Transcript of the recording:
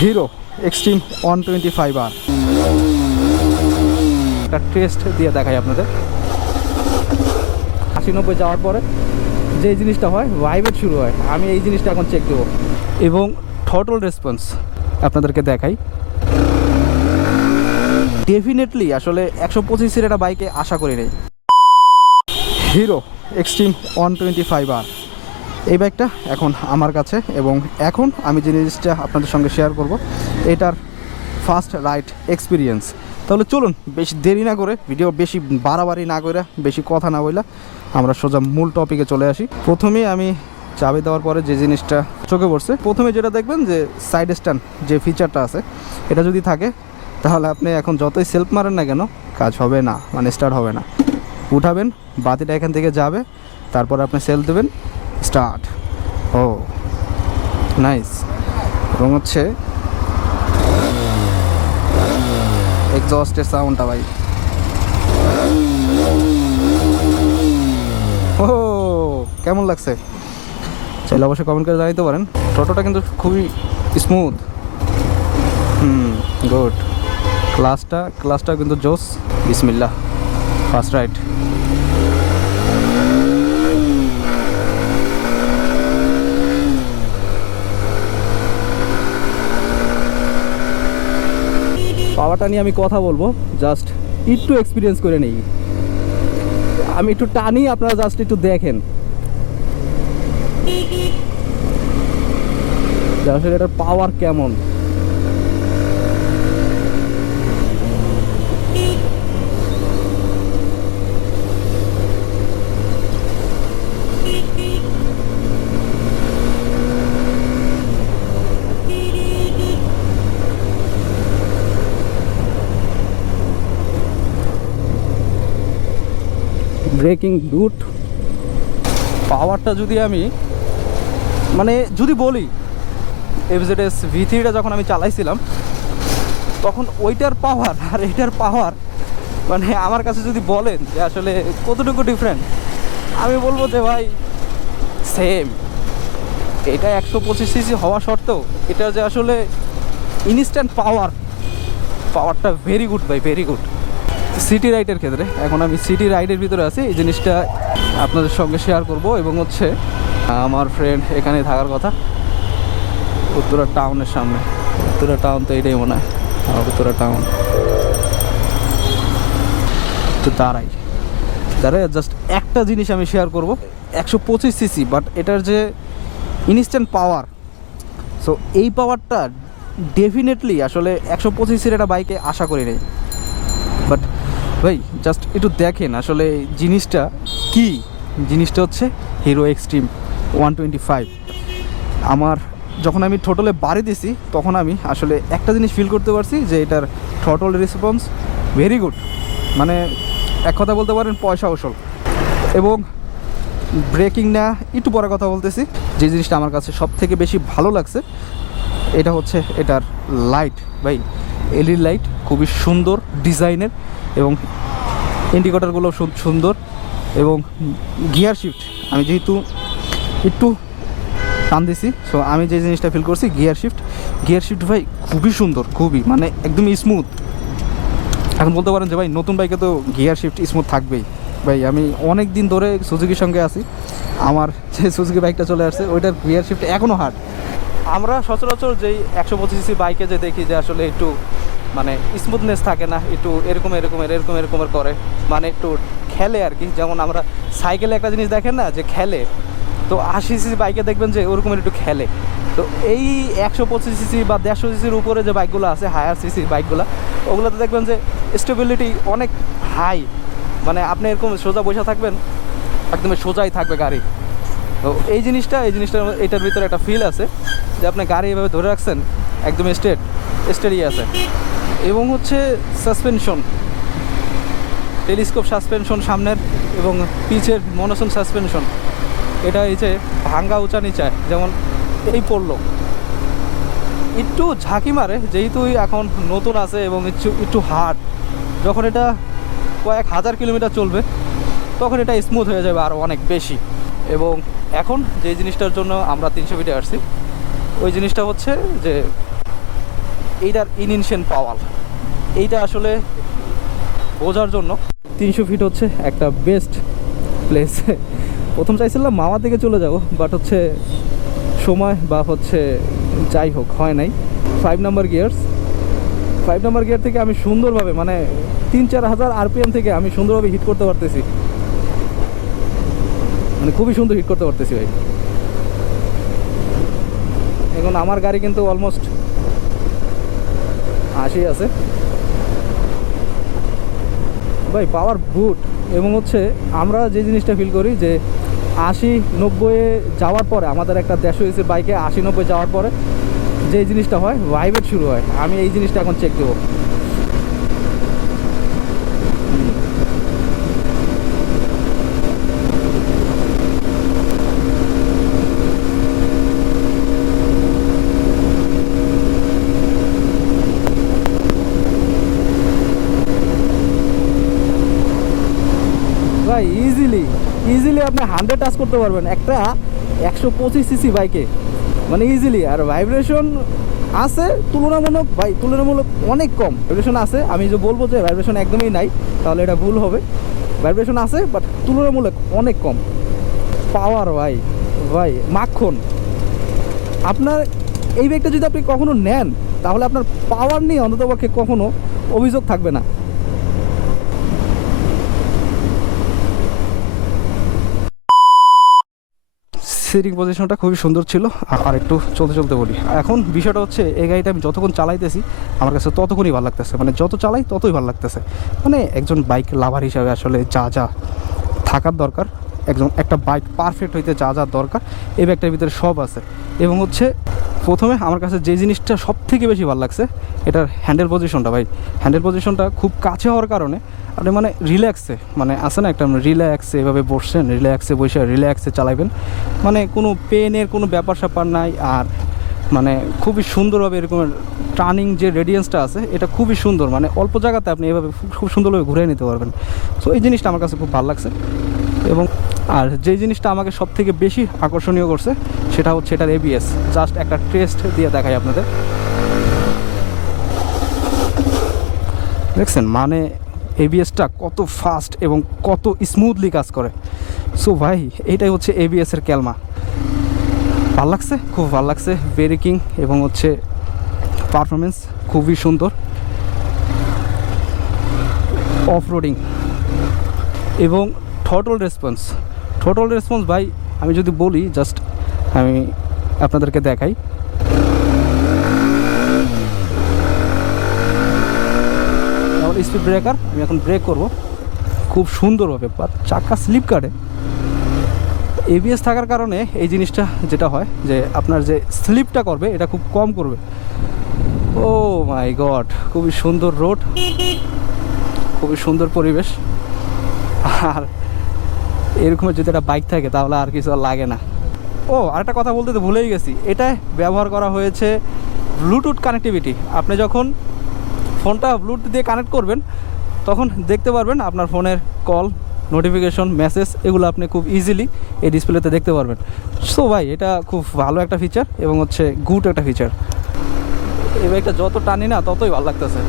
Hero Xtreme one twenty five আর একটা test দিয়ে দেখাই আপনাদের। আশি নব্বই যাওয়ার পরে যে জিনিসটা হয় ভাইব্রেট শুরু হয়। আমি এই জিনিসটা এখন চেক দেবো। এবং থটল রেসপন্স আপনাদেরকে দেখাই। ডেফিনেটলি আসলে একশো পঁচিশের একটা বাইকে আশা করি নেই। Hero Xtreme one twenty five আর এই বাইকটা এখন আমার কাছে এবং এখন আমি যে জিনিসটা আপনাদের সঙ্গে শেয়ার করব, এটার ফার্স্ট রাইড এক্সপিরিয়েন্স তাহলে চলুন, বেশি দেরি না করে ভিডিও বেশি বাড়াবাড়ি না করে, বেশি কথা না বইলা আমরা সোজা মূল টপিকে চলে আসি। প্রথমেই আমি চাবি দেওয়ার পরে যে জিনিসটা চোখে পড়ছে, প্রথমে যেটা দেখবেন যে সাইড স্ট্যান্ড যে ফিচারটা আছে, এটা যদি থাকে, তাহলে আপনি এখন যতই সেলফ মারেন না কেন, কাজ হবে না মানে স্টার্ট হবে না। উঠাবেন, বাতিটা এখান থেকে যাবে, তারপর আপনি সেল দেবেন স্টার্ট। ও, নাইস। এবং হচ্ছে, এক্সস্টের সাউন্ডটা ভাই। ও, কেমন লাগছে? চাইলে অবশ্যই কমেন্ট করে জানাইতে পারেন। টোটোটা কিন্তু খুবই স্মুথ হুম গুড ক্লাসটা ক্লাসটা কিন্তু জোস। বিসমিল্লা ফার্স্ট রাইট পাওয়াটা নিয়ে আমি কথা বলব জাস্ট একটু এক্সপিরিয়েন্স করে নেই। আমি একটু টানি, আপনারা জাস্ট একটু দেখেন। পাওয়ার কেমন? ব্রেকিং গুড পাওয়ারটা যদি আমি মানে যদি বলি এফজেডএস ভি থ্রিটা যখন আমি চালাইছিলাম, তখন ওইটার পাওয়ার আর এটার পাওয়ার মানে আমার কাছে যদি বলেন যে আসলে কতটুকু ডিফারেন্ট আমি বলব যে ভাই সেম এটা একশো পঁচিশ সিসি হওয়া সত্ত্বেও, এটা যে আসলে ইনস্ট্যান্ট পাওয়ার পাওয়ারটা ভেরি গুড ভাই ভেরি গুড সিটি রাইডের ক্ষেত্রে। এখন আমি সিটি রাইডের ভিতরে আছি। এই জিনিসটা আপনাদের সঙ্গে শেয়ার করব এবং হচ্ছে, আমার ফ্রেন্ড এখানে থাকার কথা। উত্তরা টাউনের সামনে। উত্তরা টাউন তো এটাই মনে হয়। উত্তরা টাউন তো দাঁড়াই। দাঁড়াই জাস্ট একটা জিনিস আমি শেয়ার করব। একশো পঁচিশ সিসি বাট এটার যে ইনস্ট্যান্ট পাওয়ার সো এই পাওয়ারটা ডেফিনেটলি আসলে একশো পঁচিশ পঁচিশের একটা বাইকে আশা করি নেই। বাট ভাই জাস্ট একটু দেখেন আসলে জিনিসটা কি? জিনিসটা হচ্ছে Hero Xtreme one twenty five আমার যখন আমি টোটালে বাড়ি দিছি, তখন আমি আসলে একটা জিনিস ফিল করতে পারছি যে এটার টোটাল রেসপন্স ভেরি গুড মানে এক কথা বলতে পারেন, পয়সা ওসল। এবং ব্রেকিং না, একটু পরে কথা বলতেছি। যে জিনিসটা আমার কাছে সব থেকে বেশি ভালো লাগছে, এটা হচ্ছে এটার লাইট ভাই এলইডি লাইট খুবই সুন্দর ডিজাইনের এবং ইন্ডিকেটরগুলো সুন্দর এবং গিয়ার শিফট। আমি যেহেতু একটু টান দিছি সো আমি যে জিনিসটা ফিল করছি, গিয়ার শিফট। গিয়ার শিফট ভাই খুবই সুন্দর, খুবই মানে একদমই স্মুথ এখন বলতে পারেন যে ভাই, নতুন বাইকে তো গিয়ার শিফট স্মুথ থাকবেই। ভাই, আমি অনেক দিন ধরে সুজুকির সঙ্গে আছি। আমার যে সুজুকি বাইকটা চলে আসছে, ওইটার গিয়ার শিফট এখনও হার্ড আমরা সচরাচর যেই একশো পঁচিশ বাইকে যে দেখি যে আসলে একটু মানে স্মুথনেস থাকে না, একটু এরকম এরকমের এরকম এরকমের করে। মানে একটু খেলে আর কি। যেমন আমরা সাইকেলে একটা জিনিস দেখেন না, যে খেলে। তো আশি সিসি বাইকে দেখবেন যে ওরকমের একটু খেলে। তো এই একশো পঁচিশ সিসি বা দেড়শো সিসির উপরে যে বাইকগুলো আছে হায়ার সিসি বাইকগুলো ওগুলোতে দেখবেন যে স্টেবিলিটি অনেক হাই মানে আপনি এরকম সোজা বসে থাকবেন, একদম সোজাই থাকবে গাড়ি। তো এই জিনিসটা, এই জিনিসটার মধ্যে- এটার ভিতরে একটা ফিল আছে, যে আপনি গাড়ি এভাবে ধরে রাখছেন, একদম স্টেট স্টেডি আছে। এবং হচ্ছে সাসপেনশন টেলিস্কোপ সাসপেনশন সামনের এবং পিচের মনোসন সাসপেনশন এটা এই যে ভাঙ্গা উঁচা নিচায় যেমন এই পড়ল। একটু ঝাঁকি মারে, যেহেতু এখন নতুন আছে এবং একটু একটু হার্ড যখন এটা কয়েক হাজার কিলোমিটার চলবে, তখন এটা স্মুথ হয়ে যাবে আরও অনেক বেশি। এবং এখন যে জিনিসটার জন্য আমরা তিনশো ফিটে আসছি, ওই জিনিসটা হচ্ছে যে এইটার ইনইনশিয়ান পাওয়ার। এইটা আসলে বোঝার জন্য তিনশো ফিট হচ্ছে একটা বেস্ট প্লেস প্রথম চাইছিলাম মামার থেকে চলে যাব বাট হচ্ছে সময় বা হচ্ছে যাই হোক, হয় নাই। Five number gears five number gear থেকে আমি সুন্দরভাবে মানে তিন চার হাজার আরপিএম থেকে আমি সুন্দরভাবে হিট করতে পারতেছি। মানে খুবই সুন্দর হিট করতে পারতেছি ভাই। এখন আমার গাড়ি কিন্তু অলমোস্ট আশি আছে। ভাই পাওয়ার বুট এবং হচ্ছে আমরা যে জিনিসটা ফিল করি যে আশি নব্বইয়ে যাওয়ার পরে আমাদের একটা দেশ হয়েছে বাইকে আশি নব্বই যাওয়ার পরে যে জিনিসটা হয় ভাইভেট শুরু হয়। আমি এই জিনিসটা এখন চেক দেবো ভাই ইজিলি ইজিলি আপনি হান্ড্রেড টাচ করতে পারবেন। একটা একশো পঁচিশ সিসি বাইকে মানে ইজিলি আর ভাইব্রেশন আছে, তুলনামূলক ভাই, তুলনামূলক অনেক কম। ভাইব্রেশন আছে, আমি যে বলব যে ভাইব্রেশন একদমই নাই, তাহলে এটা ভুল হবে। ভাইব্রেশন আছে বাট তুলনামূলক অনেক কম। পাওয়ার ভাই ভাই, মাখন। আপনার এই ব্যাগটা যদি আপনি কখনো নেন, তাহলে আপনার পাওয়ার নিয়ে অন্ততপক্ষে কখনো অভিযোগ থাকবে না। সিটিং পজিশনটা খুবই সুন্দর ছিল। আর একটু চলতে চলতে বলি। এখন বিষয়টা হচ্ছে, এই গাড়িটা আমি যতক্ষণ চালাইতেছি, আমার কাছে ততক্ষণই ভালো লাগতেছে। মানে যত চালাই, ততই ভালো লাগতেছে। মানে একজন বাইক লাভার হিসাবে আসলে যা যা থাকার দরকার, একজন, একটা বাইক পারফেক্ট হইতে যা যা দরকার, এই ব্যাগটার ভিতরে সব আছে। এবং হচ্ছে, প্রথমে আমার কাছে যে জিনিসটা সব থেকে বেশি ভালো লাগছে, এটার হ্যান্ডেল পজিশনটা ভাই। হ্যান্ডেল পজিশনটা খুব কাছে হওয়ার কারণে আপনি মানে রিল্যাক্সে মানে আছে না একটা রিল্যাক্সে এভাবে বসছেন রিল্যাক্সে বসে রিল্যাক্সে চালাবেন। মানে কোনো পেনের কোনো ব্যাপার স্যাপার নাই আর মানে খুবই সুন্দরভাবে এরকম টার্নিং যে রেডিয়েন্সটা আছে, এটা খুবই সুন্দর। মানে অল্প জায়গাতে আপনি এভাবে খুব- সুন্দরভাবে ঘুরে নিতে পারবেন। সো এই জিনিসটা আমার কাছে খুব ভালো লাগছে। এবং আর যে জিনিসটা আমাকে সব থেকে বেশি আকর্ষণীয় করছে, সেটা হচ্ছে এটার এবিএস জাস্ট একটা টেস্ট দিয়ে দেখাই আপনাদের। দেখছেন মানে এবিএসটা কত ফাস্ট এবং কত স্মুথলি কাজ করে। সো ভাই, এটাই হচ্ছে এবিএস এর ক্যালমা ভালো লাগছে? খুব ভালো লাগছে। ব্রেকিং এবং হচ্ছে পারফরমেন্স খুবই সুন্দর। অফ রোডিং এবং টোটাল রেসপন্স টোটাল রেসপন্স ভাই, আমি যদি বলি জাস্ট আমি আপনাদেরকে দেখাই। স্পিড ব্রেকার আমি এখন ব্রেক করব। খুব সুন্দরভাবে বাট চাকা স্লিপ কাটে। এবিএস থাকার কারণে এই জিনিসটা যেটা হয়, যে আপনার যে স্লিপটা করবে, এটা খুব কম করবে। ও মাই গড খুবই সুন্দর রোড খুবই সুন্দর পরিবেশ। আর এরকমের যদি একটা বাইক থাকে, তাহলে আর কিছু আর লাগে না। ও, আরেকটা কথা বলতে তো ভুলেই গেছি। এটা ব্যবহার করা হয়েছে ব্লুটুথ কানেক্টিভিটি আপনি যখন ফোনটা ব্লুটুথ দিয়ে কানেক্ট করবেন, তখন দেখতে পারবেন আপনার ফোনের কল নোটিফিকেশন মেসেজ এগুলো আপনি খুব ইজিলি এই ডিসপ্লেতে দেখতে পারবেন। সো ভাই, এটা খুব ভালো একটা ফিচার এবং হচ্ছে গুড একটা ফিচার এই বাইকটা যত টানি না, ততই ভালো লাগতেছে।